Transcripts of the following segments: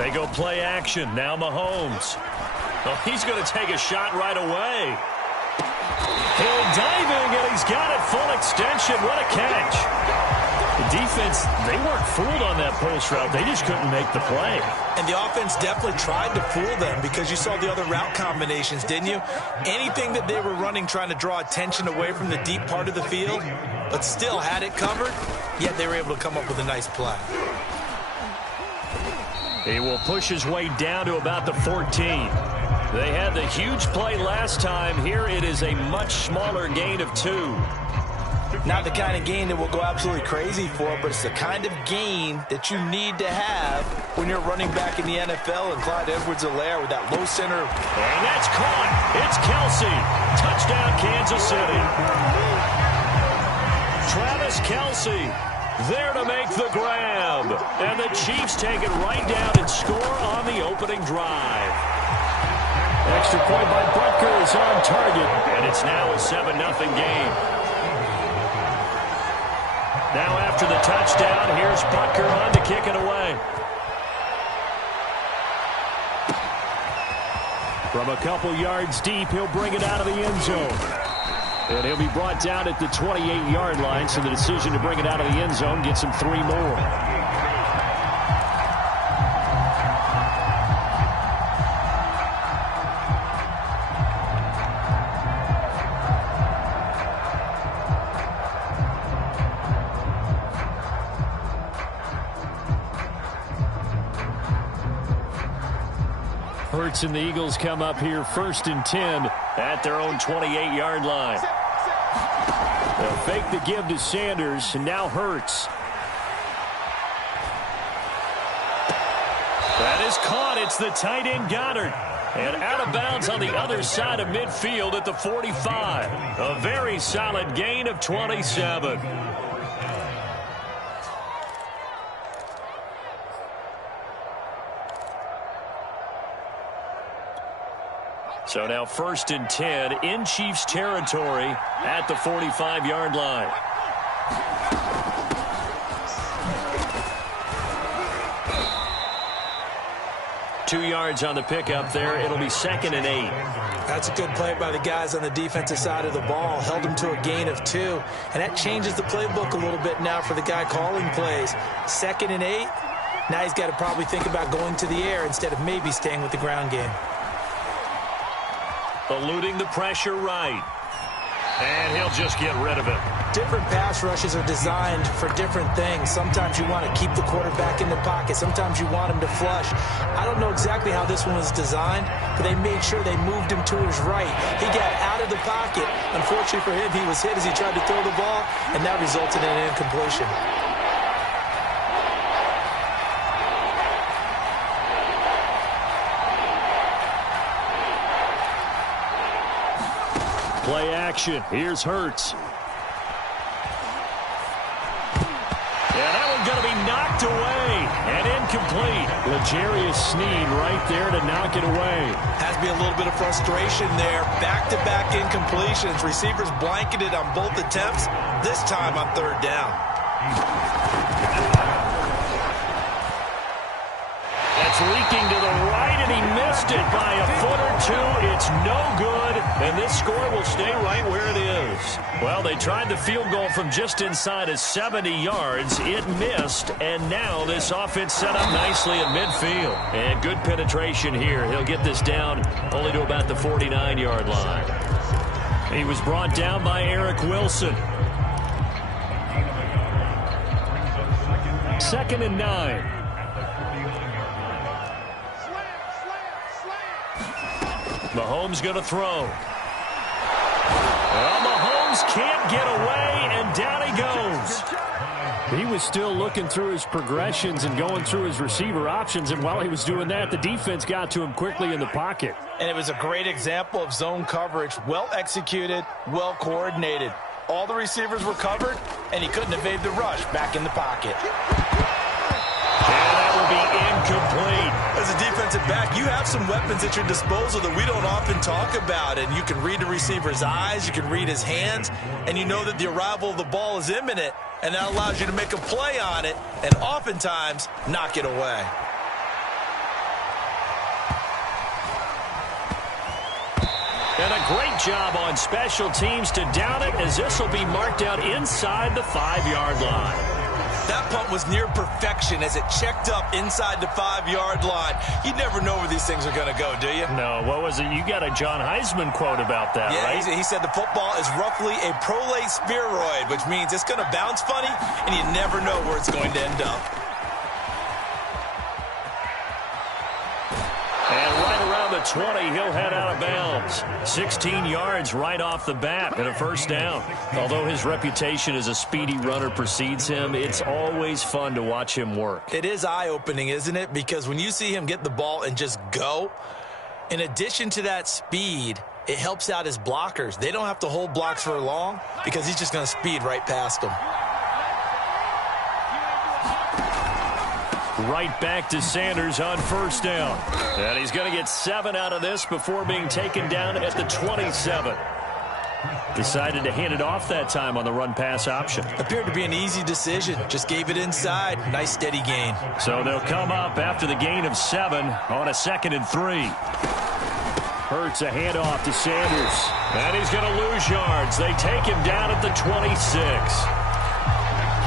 They go play action. Now Mahomes. Oh, he's going to take a shot right away. He'll diving, and he's got it full extension. What a catch. The defense, they weren't fooled on that post route. They just couldn't make the play. And the offense definitely tried to fool them because you saw the other route combinations, didn't you? Anything that they were running trying to draw attention away from the deep part of the field, but still had it covered, yet they were able to come up with a nice play. He will push his way down to about the 14. They had the huge play last time. Here it is a much smaller gain of 2. Not the kind of gain that will go absolutely crazy for, but it's the kind of gain that you need to have when you're running back in the NFL, and Clyde Edwards-Helaire with that low center. And that's caught. It's Kelsey. Touchdown, Kansas City. Travis Kelsey there to make the grab. And the Chiefs take it right down and score on the opening drive. Extra point by Butker is on target. And it's now a 7-0 game. Now after the touchdown, here's Butker on to kick it away. From a couple yards deep, he'll bring it out of the end zone. And he'll be brought down at the 28-yard line, so the decision to bring it out of the end zone gets him 3 more. Hurts and the Eagles come up here 1st and 10 at their own 28-yard line. They'll fake the give to Sanders, and now Hurts. That is caught. It's the tight end Goddard. And out of bounds on the other side of midfield at the 45. A very solid gain of 27. So now 1st and 10 in Chiefs territory at the 45-yard line. Two yards on the pickup there. It'll be 2nd and 8. That's a good play by the guys on the defensive side of the ball. Held them to a gain of 2. And that changes the playbook a little bit now for the guy calling plays. 2nd and 8. Now he's got to probably think about going to the air instead of maybe staying with the ground game. Eluding the pressure right. And he'll just get rid of it. Different pass rushes are designed for different things. Sometimes you want to keep the quarterback in the pocket. Sometimes you want him to flush. I don't know exactly how this one was designed, but they made sure they moved him to his right. He got out of the pocket. Unfortunately for him, he was hit as he tried to throw the ball, and that resulted in an incompletion. Play action. Here's Hurts. Yeah, that one's going to be knocked away and incomplete. L'Jarius Sneed right there to knock it away. Has to be a little bit of frustration there. Back-to-back incompletions. Receivers blanketed on both attempts, this time on 3rd down. That's leaking to the right, and he missed it by a foot or 2. It's no good, and this score will stay right where it is. Well, they tried the field goal from just inside of 70 yards. It missed, and now this offense set up nicely at midfield. And good penetration here. He'll get this down only to about the 49-yard line. He was brought down by Eric Wilson. 2nd and 9. Mahomes going to throw. Well, Mahomes can't get away, and down he goes. He was still looking through his progressions and going through his receiver options, and while he was doing that, the defense got to him quickly in the pocket. And it was a great example of zone coverage. Well executed, well coordinated. All the receivers were covered, and he couldn't evade the rush back in the pocket. And that will be incomplete. As a defensive back, you have some weapons at your disposal that we don't often talk about. And you can read the receiver's eyes, you can read his hands, and you know that the arrival of the ball is imminent. And that allows you to make a play on it and oftentimes knock it away. And a great job on special teams to down it, as this will be marked out inside the 5-yard line. That punt was near perfection as it checked up inside the 5-yard line. You never know where these things are going to go, do you? No, what was it? You got a John Heisman quote about that, right? Yeah, he said the football is roughly a prolate spheroid, which means it's going to bounce funny, and you never know where it's going to end up. And right around the 20, he'll head out of bounds. 16 yards right off the bat and a first down. Although his reputation as a speedy runner precedes him, it's always fun to watch him work. It is eye-opening, isn't it? Because when you see him get the ball and just go, in addition to that speed, it helps out his blockers. They don't have to hold blocks for long because he's just going to speed right past them. Right back to Sanders on first down. And he's going to get 7 out of this before being taken down at the 27. Decided to hand it off that time on the run-pass option. Appeared to be an easy decision. Just gave it inside. Nice steady gain. So they'll come up after the gain of 7 on a 2nd and 3. Hurts a handoff to Sanders. And he's going to lose yards. They take him down at the 26.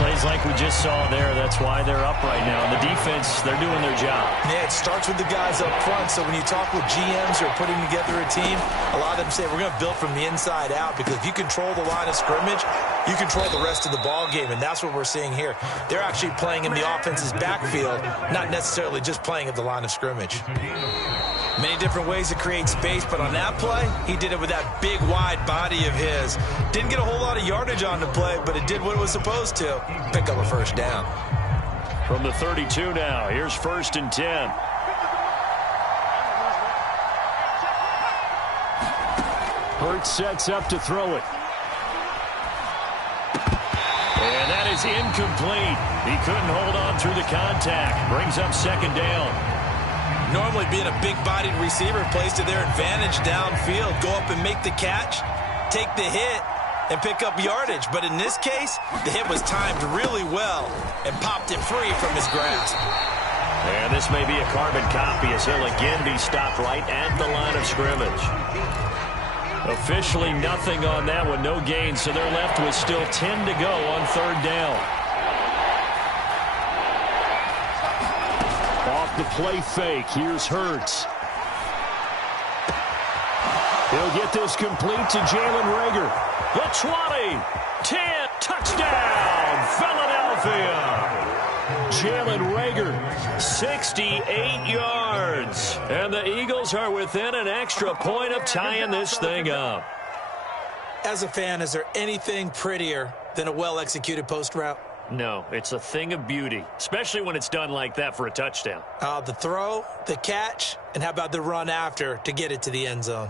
Plays like we just saw there. That's why they're up right now. And the defense, they're doing their job. Yeah, it starts with the guys up front. So when you talk with GMs who are putting together a team, a lot of them say we're going to build from the inside out, because if you control the line of scrimmage, you control the rest of the ball game, and that's what we're seeing here. They're actually playing in the offense's backfield, not necessarily just playing at the line of scrimmage. Many different ways to create space, but on that play, he did it with that big, wide body of his. Didn't get a whole lot of yardage on the play, but it did what it was supposed to. Pick up a first down. From the 32 now, here's 1st and 10. Hurts sets up to throw it. And that is incomplete. He couldn't hold on through the contact. Brings up 2nd down. Normally being a big-bodied receiver plays to their advantage downfield. Go up and make the catch, take the hit, and pick up yardage. But in this case, the hit was timed really well and popped it free from his grasp. And this may be a carbon copy as he'll again be stopped right at the line of scrimmage. Officially nothing on that one, no gain, so they're left with still 10 to go on 3rd down. Off the play fake, here's Hurts. He'll get this complete to Jalen Reagor. The 20, 10, touchdown, Philadelphia. Jalen Reagor, 68 yards. And the Eagles are within an extra point of tying this thing up. As a fan, is there anything prettier than a well-executed post route? No, it's a thing of beauty, especially when it's done like that for a touchdown. The throw, the catch, and how about the run after to get it to the end zone?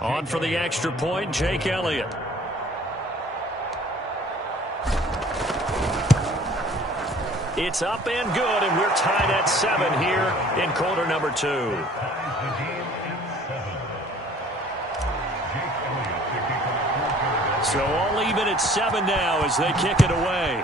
On for the extra point, Jake Elliott. It's up and good, and we're tied at 7 here in quarter number 2. So all even at 7 now as they kick it away.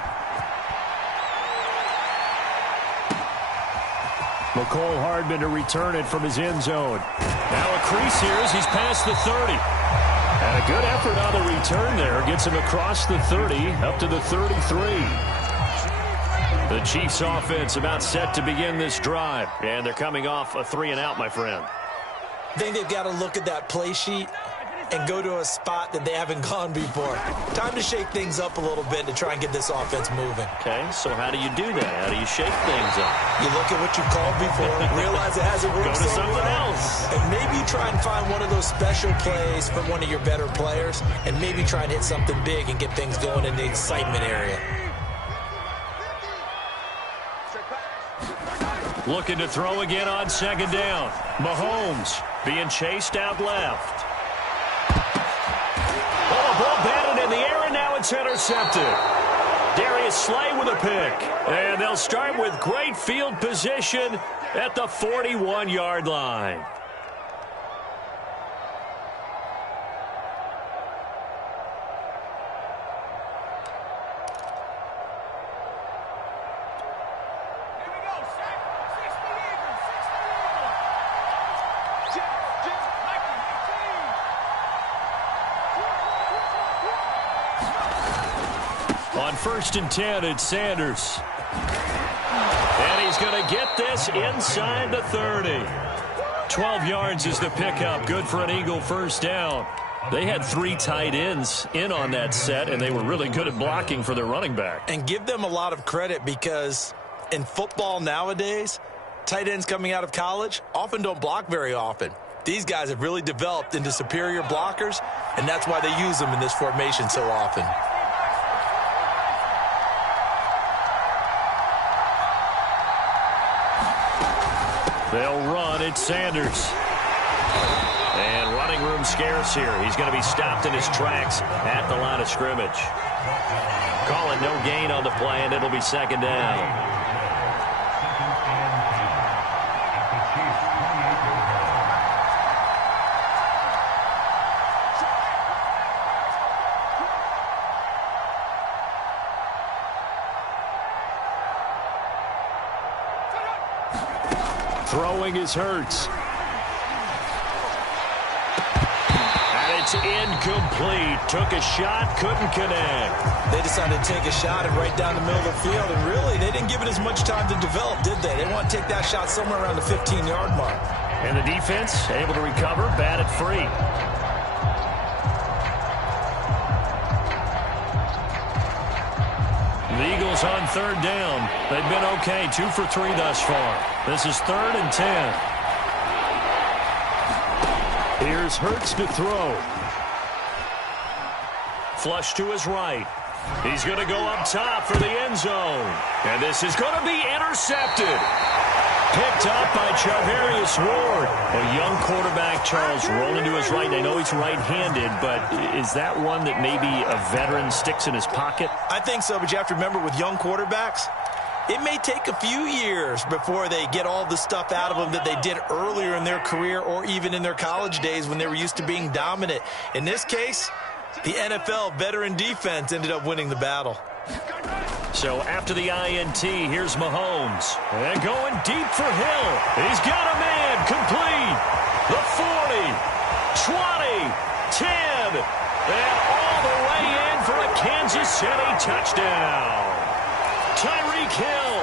McCole Hardman to return it from his end zone. Now a crease here as he's past the 30. And a good effort on the return there. Gets him across the 30 up to the 33. The Chiefs offense about set to begin this drive. And they're coming off a 3-and-out, my friend. I think they've got to look at that play sheet and go to a spot that they haven't gone before. Time to shake things up a little bit to try and get this offense moving. Okay, so how do you do that? How do you shake things up? You look at what you've called before, realize it hasn't worked Go to so something well, else. and maybe try and find one of those special plays from one of your better players, and maybe try and hit something big and get things going in the excitement area. Looking to throw again on 2nd down. Mahomes being chased out left. Oh, a ball batted in the air, and now it's intercepted. Darius Slay with a pick. And they'll start with great field position at the 41-yard line. 1st and 10. It's Sanders. And he's going to get this inside the 30. 12 yards is the pickup. Good for an Eagle first down. They had 3 tight ends in on that set, and they were really good at blocking for their running back. And give them a lot of credit because in football nowadays, tight ends coming out of college often don't block very often. These guys have really developed into superior blockers, and that's why they use them in this formation so often. They'll run. It's Sanders. And running room scarce here. He's going to be stopped in his tracks at the line of scrimmage. Call it no gain on the play, and it'll be 2nd down. Throwing is Hurts. And it's incomplete. Took a shot, couldn't connect. They decided to take a shot and right down the middle of the field, and really, they didn't give it as much time to develop, did they? They want to take that shot somewhere around the 15-yard mark. And the defense able to recover, batted free. The Eagles on 3rd down. They've been okay, 2 for 3 thus far. This is 3rd and 10. Here's Hurts to throw. Flush to his right. He's going to go up top for the end zone. And this is going to be intercepted. Picked up by Charvarius Ward. A young quarterback, Charles, rolling to his right. I know he's right-handed, but is that one that maybe a veteran sticks in his pocket? I think so, but you have to remember with young quarterbacks, it may take a few years before they get all the stuff out of them that they did earlier in their career or even in their college days when they were used to being dominant. In this case, the NFL veteran defense ended up winning the battle. So after the INT, here's Mahomes. And going deep for Hill. He's got a man complete. The 40, 20, 10, and all the way in for a Kansas City touchdown. Tyreek Hill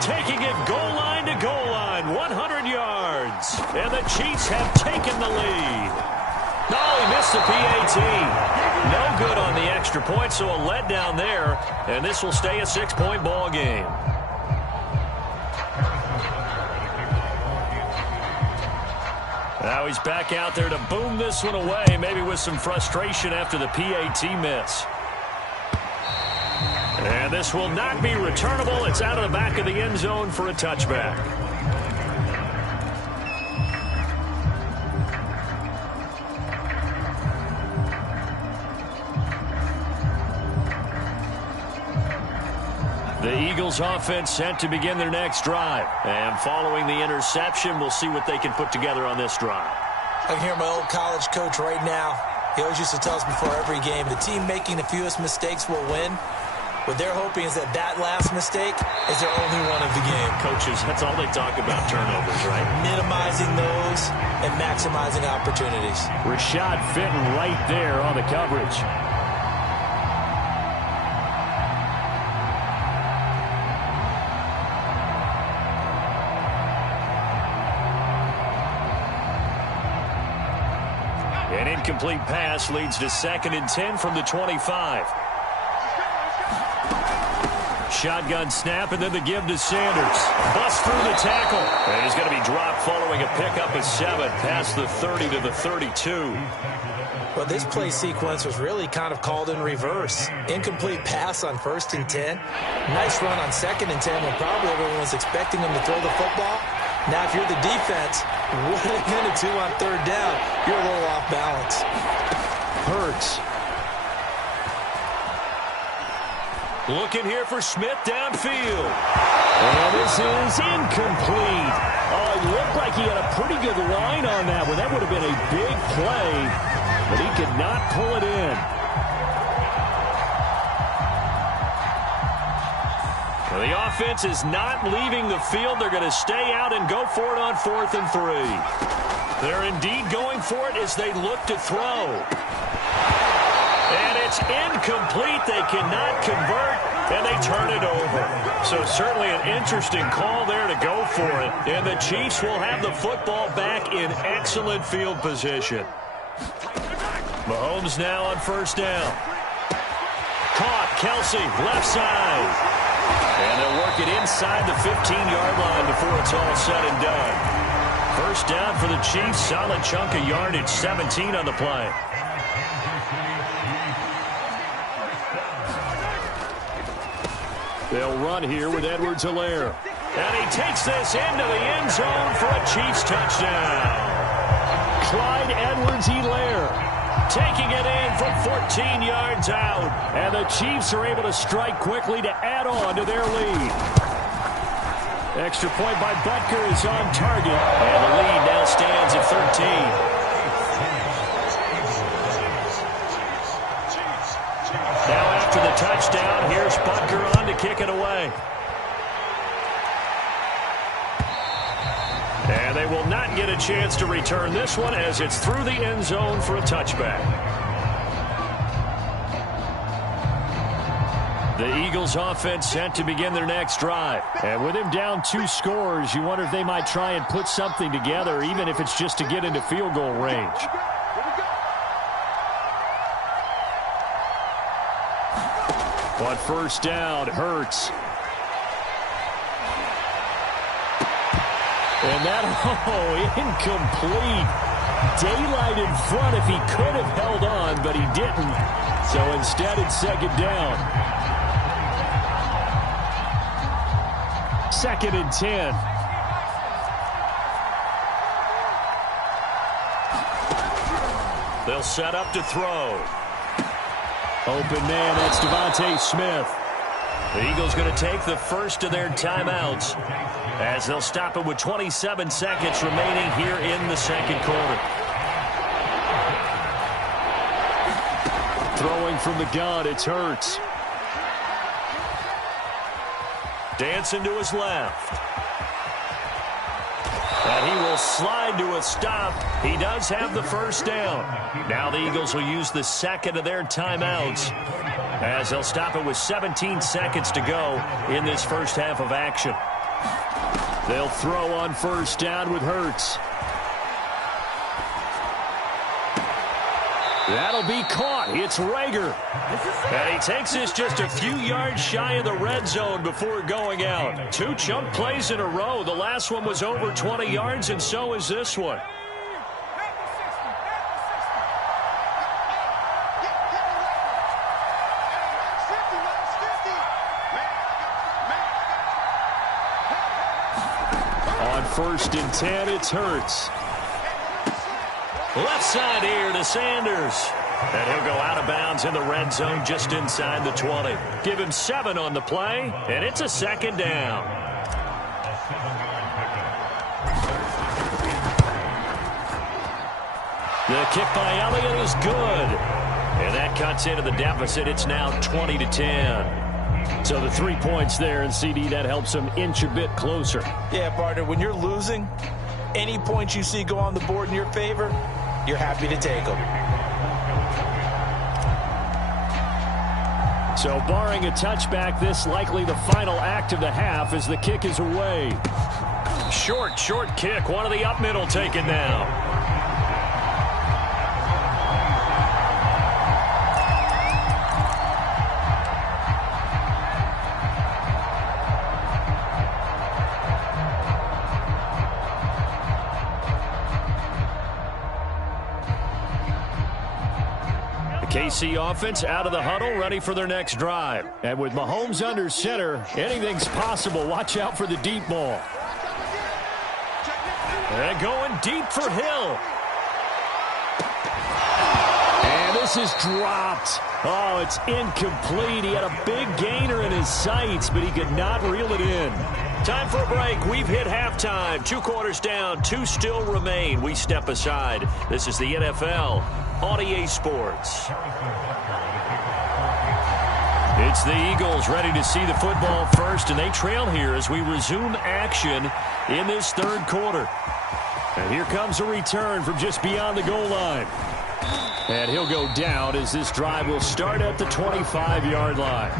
taking it goal line to goal line, 100 yards. And the Chiefs have taken the lead. No, he missed the PAT. No good on the extra point, so a letdown there. And this will stay a 6-point ball game. Now he's back out there to boom this one away, maybe with some frustration after the PAT miss. And this will not be returnable. It's out of the back of the end zone for a touchback. The Eagles offense set to begin their next drive. And following the interception, we'll see what they can put together on this drive. I can hear my old college coach right now. He always used to tell us before every game, the team making the fewest mistakes will win. What they're hoping is that last mistake is their only one of the game. Coaches, that's all they talk about, turnovers, right? Minimizing those and maximizing opportunities. Rashad fitting right there on the coverage. An incomplete pass leads to 2nd and 10 from the 25. Shotgun snap, and then the give to Sanders. Bust through the tackle. And he's going to be dropped following a pickup of 7 past the 30 to the 32. Well, this play sequence was really kind of called in reverse. Incomplete pass on 1st and 10. Nice run on 2nd and 10 when probably everyone was expecting him to throw the football. Now, if you're the defense, 1 minute 2 on 3rd down, you're a little off balance. Hurts. Looking here for Smith downfield. And this is incomplete. Oh, it looked like he had a pretty good line on that one. That would have been a big play, but he could not pull it in. Well, the offense is not leaving the field. They're going to stay out and go for it on 4th and 3. They're indeed going for it as they look to throw. And it's incomplete. They cannot convert, and they turn it over. So certainly an interesting call there to go for it. And the Chiefs will have the football back in excellent field position. Mahomes now on first down. Caught, Kelsey, left side. And they'll work it inside the 15-yard line before it's all said and done. First down for the Chiefs, solid chunk of yardage, 17 on the play. They'll run here with Edwards-Helaire. And he takes this into the end zone for a Chiefs touchdown. Clyde Edwards-Helaire taking it in from 14 yards out. And the Chiefs are able to strike quickly to add on to their lead. Extra point by Butker is on target. And the lead now stands at 13. Now after the touchdown, here's Butker on to kick it away. And they will not get a chance to return this one as it's through the end zone for a touchback. The Eagles offense set to begin their next drive. And with him down 2 scores, you wonder if they might try and put something together, even if it's just to get into field goal range. On first down, Hurts. And that, incomplete. Daylight in front if he could have held on, but he didn't. So instead, it's second down. 2nd and 10. They'll set up to throw. Open man, that's Devontae Smith. The Eagles going to take the first of their timeouts as they'll stop it with 27 seconds remaining here in the second quarter. Throwing from the gun, it's Hurts. Dancing to his left. And he will slide to a stop. He does have the first down. Now the Eagles will use the second of their timeouts as they'll stop it with 17 seconds to go in this first half of action. They'll throw on first down with Hurts. That'll be caught. It's Rager. And he takes this just a few yards shy of the red zone before going out. 2 chunk plays in a row. The last one was over 20 yards, and so is this one. On first and 10, it's Hurts. Left side here to Sanders. And he'll go out of bounds in the red zone just inside the 20. Give him 7 on the play, and it's a second down. The kick by Elliott is good. And that cuts into the deficit. It's now 20-10. So the 3 points there, and CD, that helps them inch a bit closer. Yeah, partner, when you're losing, any points you see go on the board in your favor, you're happy to take them. So barring a touchback, this likely the final act of the half as the kick is away. Short kick. One of the up middle taken now. KC offense out of the huddle, ready for their next drive. And with Mahomes under center, anything's possible. Watch out for the deep ball. And going deep for Hill. And this is dropped. Oh, it's incomplete. He had a big gainer in his sights, but he could not reel it in. Time for a break. We've hit halftime. 2 quarters down, 2 still remain. We step aside. This is the NFL on EA Sports. It's the Eagles ready to see the football first, and they trail here as we resume action in this third quarter. And here comes a return from just beyond the goal line. And he'll go down as this drive will start at the 25-yard line.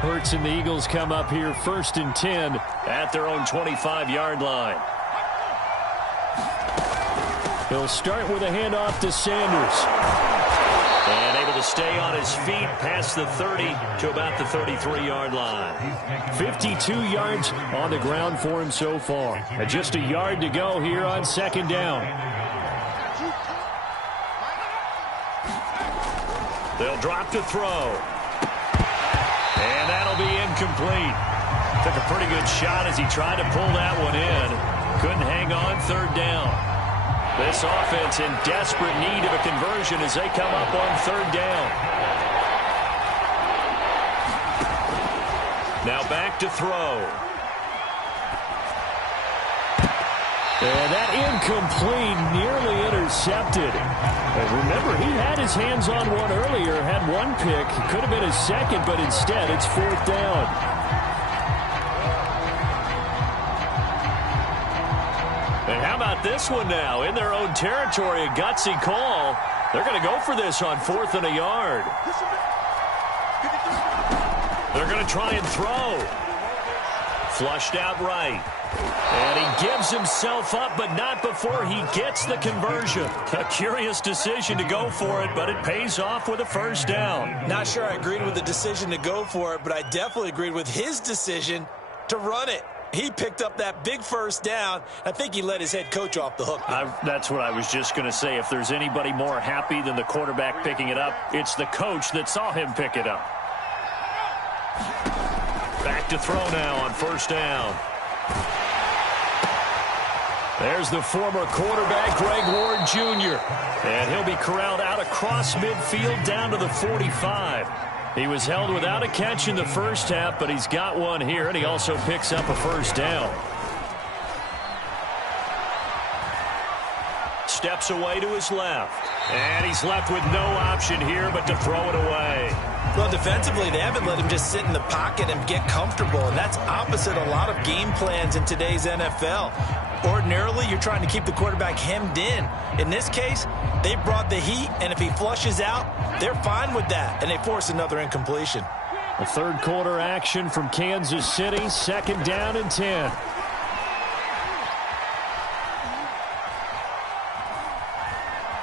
Hurts and the Eagles come up here 1st and 10 at their own 25-yard line. He'll start with a handoff to Sanders. And able to stay on his feet past the 30 to about the 33-yard line. 52 yards on the ground for him so far. And just a yard to go here on 2nd down. They'll drop to throw. And that'll be incomplete. Took a pretty good shot as he tried to pull that one in. Couldn't hang on 3rd down. This offense in desperate need of a conversion as they come up on 3rd down. Now back to throw. And that incomplete, nearly intercepted. And remember, he had his hands on one earlier, had one pick. It could have been his second, but instead it's 4th down. And how about this one now? In their own territory, a gutsy call. They're going to go for this on 4th and a yard. They're going to try and throw. Flushed out right. And he gives himself up, but not before he gets the conversion. A curious decision to go for it, but it pays off with a 1st down. Not sure I agreed with the decision to go for it, but I definitely agreed with his decision to run it. He picked up that big 1st down. I think he let his head coach off the hook. That's what I was just going to say. If there's anybody more happy than the quarterback picking it up, it's the coach that saw him pick it up. Back to throw now on 1st down. There's the former quarterback, Greg Ward Jr. And he'll be corralled out across midfield down to the 45. He was held without a catch in the 1st half, but he's got one here, and he also picks up a 1st down. Steps away to his left. And he's left with no option here but to throw it away. Well, defensively, they haven't let him just sit in the pocket and get comfortable, and that's opposite a lot of game plans in today's NFL. Ordinarily, you're trying to keep the quarterback hemmed in. In this case, they brought the heat, and if he flushes out, they're fine with that, and they force another incompletion. A 3rd quarter action from Kansas City, 2nd down and 10.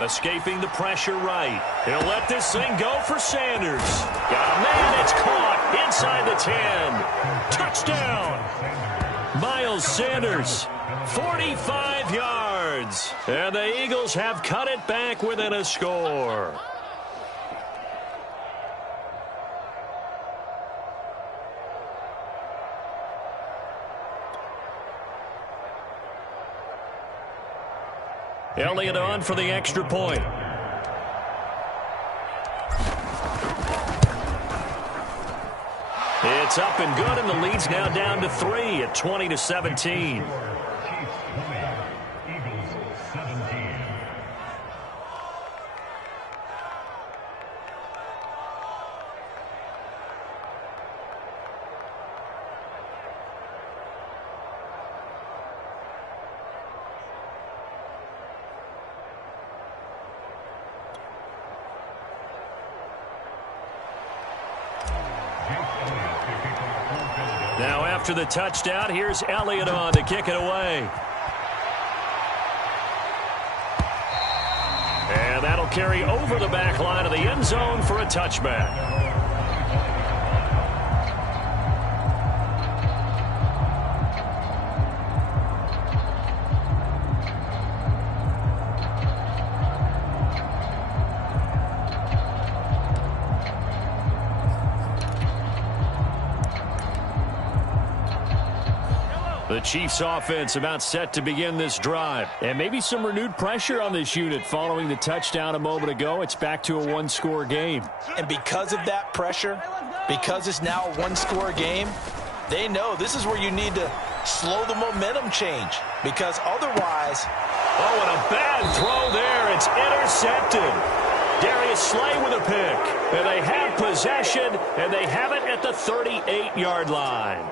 Escaping the pressure right. He'll let this thing go for Sanders. Got a man, it's caught inside the 10. Touchdown. Miles Sanders, 45 yards. And the Eagles have cut it back within a score. Elliott on for the extra point. It's up and good, and the lead's now down to 3 at 20-17. Now after the touchdown, here's Elliott on to kick it away. And that'll carry over the back line of the end zone for a touchback. The Chiefs offense about set to begin this drive. And maybe some renewed pressure on this unit following the touchdown a moment ago. It's back to a one-score game. And because of that pressure, because it's now a one-score game, they know this is where you need to slow the momentum change. Because otherwise... Oh, and a bad throw there. It's intercepted. Darius Slay with a pick. And they have possession, and they have it at the 38-yard line.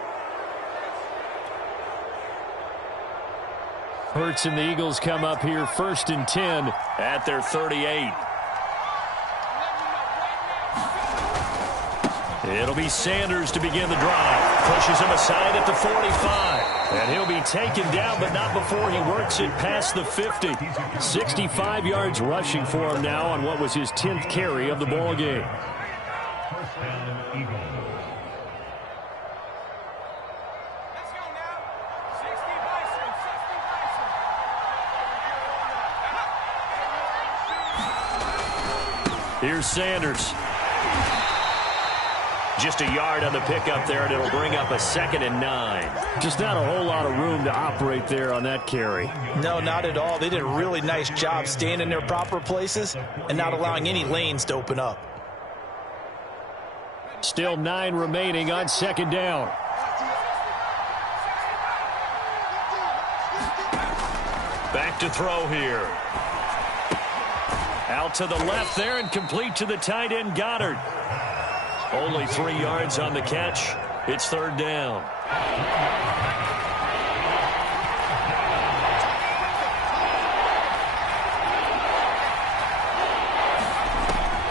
Hurts and the Eagles come up here 1st and 10 at their 38. It'll be Sanders to begin the drive. Pushes him aside at the 45. And he'll be taken down, but not before he works it past the 50. 65 yards rushing for him now on what was his 10th carry of the ball game. Here's Sanders. Just a yard on the pickup there, and it'll bring up a 2nd and 9. Just not a whole lot of room to operate there on that carry. No, not at all. They did a really nice job staying in their proper places and not allowing any lanes to open up. Still 9 remaining on 2nd down. Back to throw here. Out to the left there and complete to the tight end Goddard. Only 3 yards on the catch. It's 3rd down.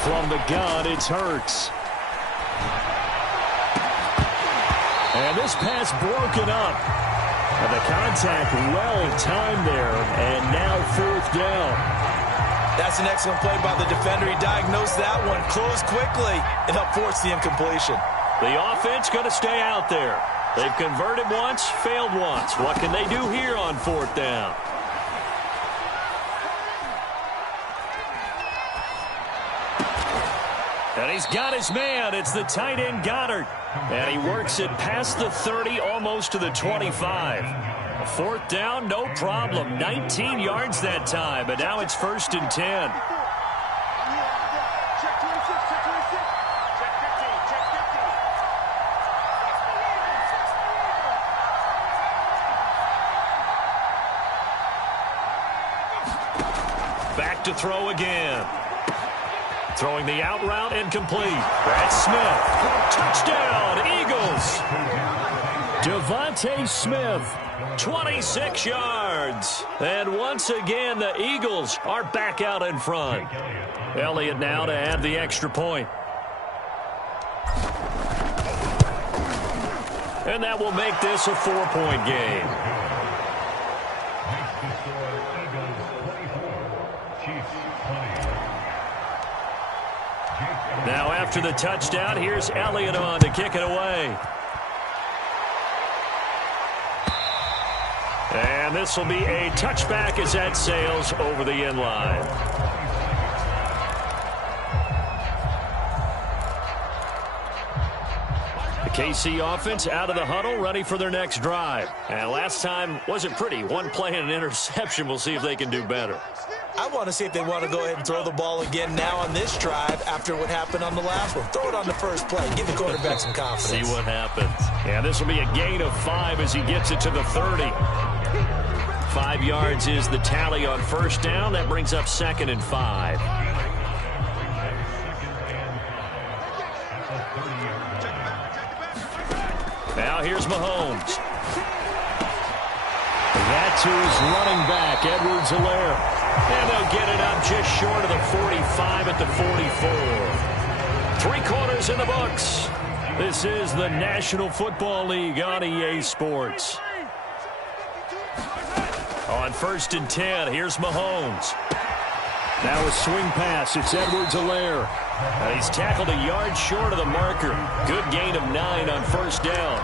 From the gun, it's Hurts. And this pass broken up. And the contact well timed there. And now 4th down. That's an excellent play by the defender. He diagnosed that one, closed quickly, and helped force the incompletion. The offense going to stay out there. They've converted once, failed once. What can they do here on 4th down? And he's got his man. It's the tight end Goddard. And he works it past the 30, almost to the 25. 4th down, no problem. 19 yards that time, but now it's 1st and 10. Back to throw again. Throwing the out route and complete. That's Smith. Touchdown, Eagles. Devontae Smith. 26 yards. And once again, the Eagles are back out in front. Elliott now to add the extra point. And that will make this a 4-point game. Now after the touchdown, here's Elliott on to kick it away. And this will be a touchback as that sails over the end line. The KC offense out of the huddle, ready for their next drive. And last time wasn't pretty. One play and an interception. We'll see if they can do better. I want to see if they want to go ahead and throw the ball again now on this drive after what happened on the last one. Throw it on the first play. Give the quarterback some confidence. See what happens. Yeah, this will be a gain of 5 as he gets it to the 30. 5 yards is the tally on 1st down. That brings up 2nd and 5. Now here's Mahomes. That to his running back, Edwards-Helaire. And they'll get it up just short of the 45 at the 44. 3 quarters in the books. This is the National Football League on EA Sports. On 1st and 10, here's Mahomes. Now a swing pass. It's Edwards-Helaire. And he's tackled a yard short of the marker. Good gain of 9 on 1st down.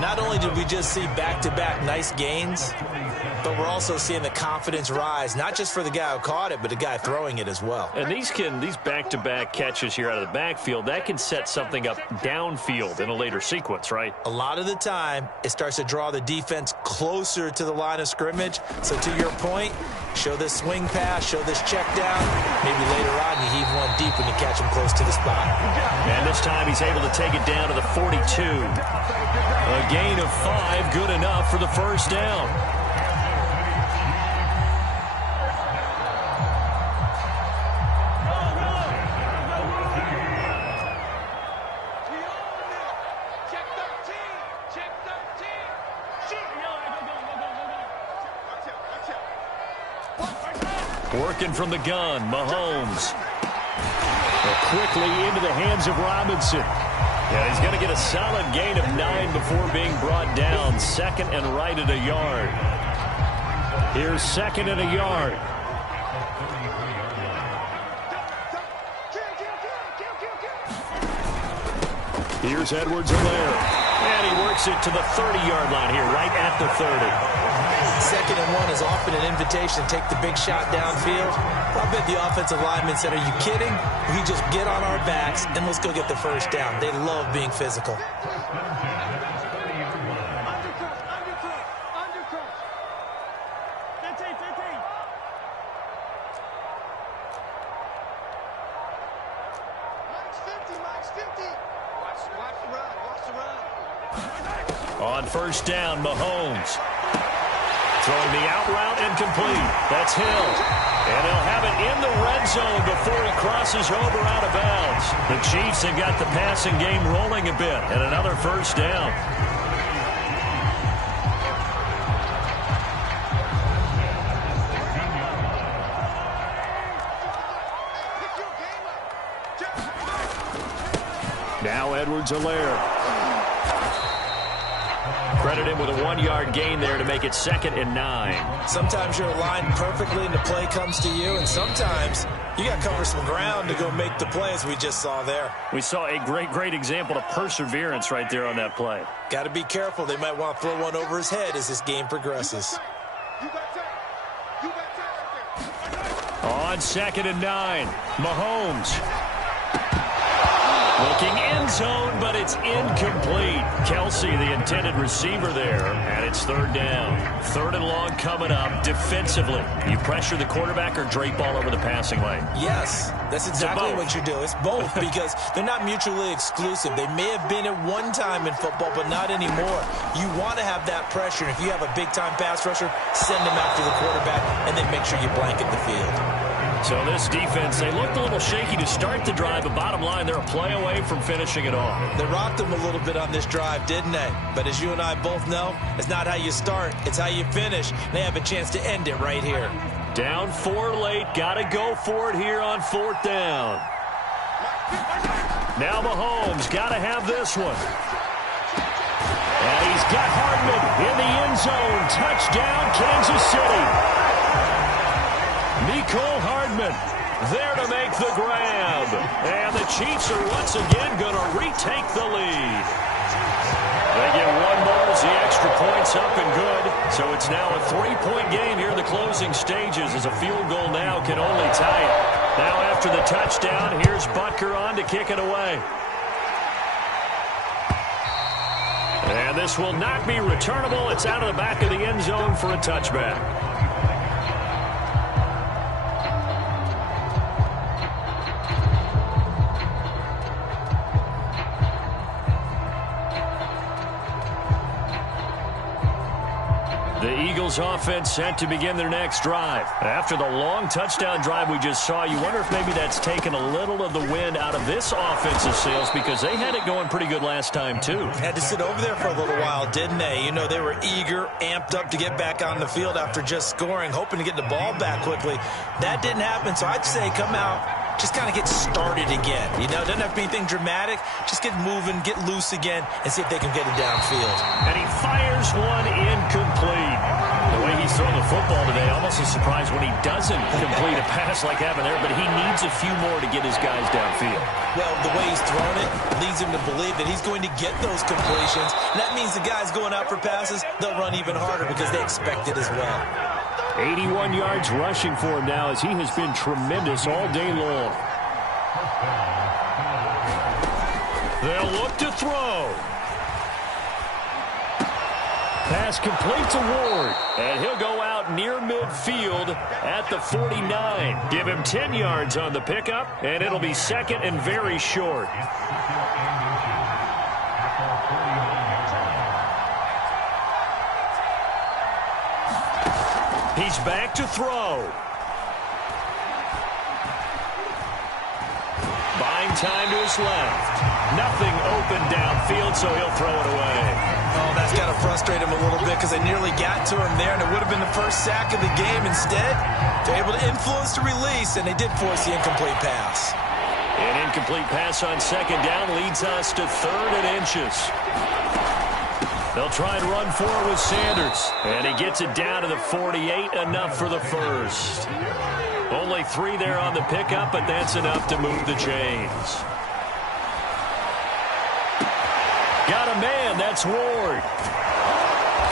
Not only did we just see back-to-back nice gains, but we're also seeing the confidence rise, not just for the guy who caught it, but the guy throwing it as well. And these back-to-back catches here out of the backfield, that can set something up downfield in a later sequence, right? A lot of the time, it starts to draw the defense closer to the line of scrimmage. So to your point, show this swing pass, show this check down. Maybe later on you heave one deep when you catch him close to the spot. And this time he's able to take it down to the 42. A gain of 5, good enough for the 1st down. Working from the gun, Mahomes. Quickly into the hands of Robinson. Yeah, he's going to get a solid gain of 9 before being brought down. Second and right at a yard. Here's second and a yard. Here's Edwards-Helaire. And he works it to the 30-yard line here, right at the 30. Second and 1 is often an invitation to take the big shot downfield. I bet the offensive lineman said, are you kidding? We just get on our backs and let's go get the first down. They love being physical. On first down, Mahomes. Throwing the out route incomplete. That's Hill. And he'll have it in the red zone before he crosses over out of bounds. The Chiefs have got the passing game rolling a bit. And another first down. Now Edwards-Helaire. Credit him with a 1-yard gain there to make it second and 9. Sometimes you're aligned perfectly and the play comes to you, and sometimes you got to cover some ground to go make the play, as we just saw there. We saw a great example of perseverance right there on that play. Got to be careful. They might want to throw one over his head as this game progresses. On second and 9, Mahomes. Looking end zone, but it's incomplete. Kelsey, the intended receiver there, and it's third down. Third and long coming up defensively. You pressure the quarterback or drape all over the passing lane? Yes, that's exactly what you do. It's both because they're not mutually exclusive. They may have been at one time in football, but not anymore. You want to have that pressure. If you have a big-time pass rusher, send him after the quarterback, and then make sure you blanket the field. So this defense, they looked a little shaky to start the drive, but bottom line, they're a play away from finishing it off. They rocked them a little bit on this drive, didn't they? But as you and I both know, it's not how you start, it's how you finish. They have a chance to end it right here. Down 4 late, got to go for it here on fourth down. Now Mahomes, got to have this one. And he's got Hardman in the end zone. Touchdown, Kansas City. Mecole Hardman there to make the grab. And the Chiefs are once again going to retake the lead. They get one more as the extra point's up and good. So it's now a 3-point game here in the closing stages as a field goal now can only tie it. Now after the touchdown, here's Butker on to kick it away. And this will not be returnable. It's out of the back of the end zone for a touchback. The Eagles offense set to begin their next drive. After the long touchdown drive we just saw, you wonder if maybe that's taken a little of the wind out of this offensive sails because they had it going pretty good last time too. Had to sit over there for a little while, didn't they? You know, they were eager, amped up to get back on the field after just scoring, hoping to get the ball back quickly. That didn't happen, so I'd say come out, just kind of get started again. You know, it doesn't have to be anything dramatic. Just get moving, get loose again, and see if they can get it downfield. And he fires one incomplete. The way he's throwing the football today, almost a surprise when he doesn't complete a pass like having there, but he needs a few more to get his guys downfield. Well, the way he's throwing it leads him to believe that he's going to get those completions. And that means the guys going out for passes, they'll run even harder because they expect it as well. 81 yards rushing for him now as he has been tremendous all day long. They'll look to throw. Pass complete to Ward, and he'll go out near midfield at the 49. Give him 10 yards on the pickup, and it'll be second and very short. He's back to throw. Buying time to his left. Nothing open downfield, so he'll throw it away. Oh, that's got to frustrate him a little bit because they nearly got to him there, and it would have been the first sack of the game. Instead, they're able to influence the release, and they did force the incomplete pass. An incomplete pass on second down leads us to 3rd and inches. They'll try and run forward with Sanders. And he gets it down to the 48, enough for the first. Only 3 there on the pickup, but that's enough to move the chains. Got a man, that's Ward.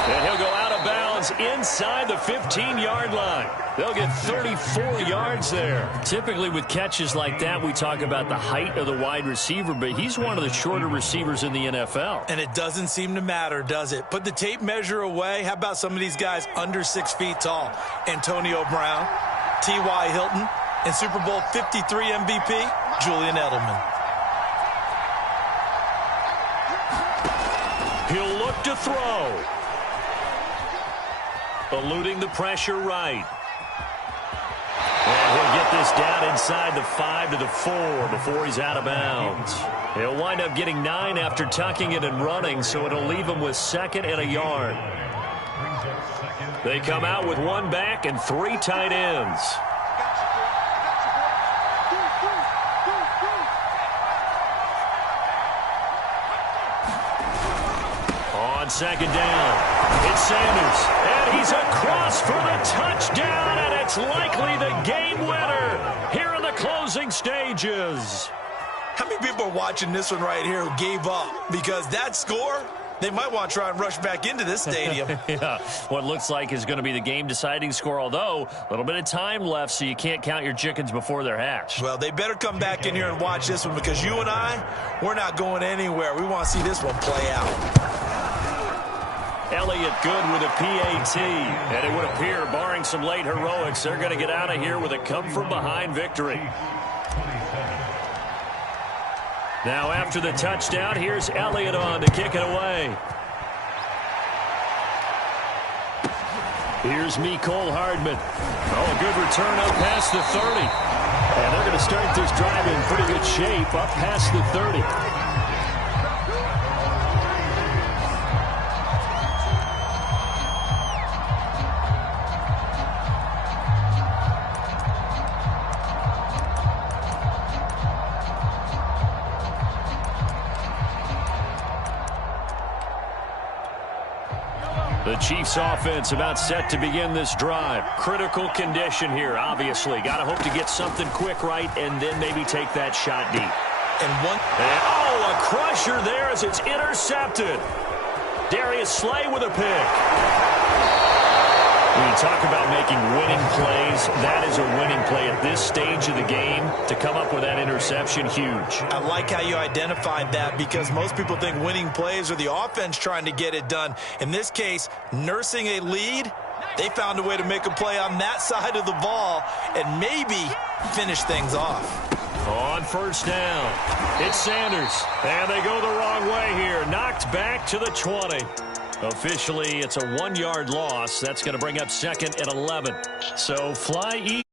And he'll go out of bounds inside the 15-yard line. They'll get 34 yards there. Typically with catches like that, we talk about the height of the wide receiver, but he's one of the shorter receivers in the NFL. And it doesn't seem to matter, does it? Put the tape measure away. How about some of these guys under 6 feet tall? Antonio Brown, T.Y. Hilton, and Super Bowl 53 MVP, Julian Edelman. He'll look to throw. Eluding the pressure right. And he'll get this down inside the 5 to the 4 before he's out of bounds. He'll wind up getting 9 after tucking it and running, so it'll leave him with 2nd and a yard. They come out with 1 back and 3 tight ends. On second down, it's Sanders, and he's across for the touchdown, and it's likely the game winner here in the closing stages. How many people are watching this one right here who gave up? Because that score, they might want to try and rush back into this stadium. Yeah, what looks like is going to be the game-deciding score, although a little bit of time left, so you can't count your chickens before they're hatched. Well, they better come back in here and watch this one because you and I, we're not going anywhere. We want to see this one play out. Elliott good with a PAT, and it would appear, barring some late heroics, they're going to get out of here with a come-from-behind victory. Now after the touchdown, here's Elliott on to kick it away. Here's Mecole Hardman. Oh, a good return up past the 30. And they're going to start this drive in pretty good shape up past the 30. The Chiefs offense about set to begin this drive. Critical condition here, obviously. Got to hope to get something quick right and then maybe take that shot deep. Oh, a crusher there as it's intercepted. Darius Slay with a pick. When you talk about making winning plays, that is a winning play at this stage of the game. To come up with that interception, huge. I like how you identified that because most people think winning plays are the offense trying to get it done. In this case, nursing a lead, they found a way to make a play on that side of the ball and maybe finish things off. On first down, it's Sanders. And they go the wrong way here. Knocked back to the 20. Officially, it's a 1-yard loss. That's going to bring up 2nd and 11. So fly east.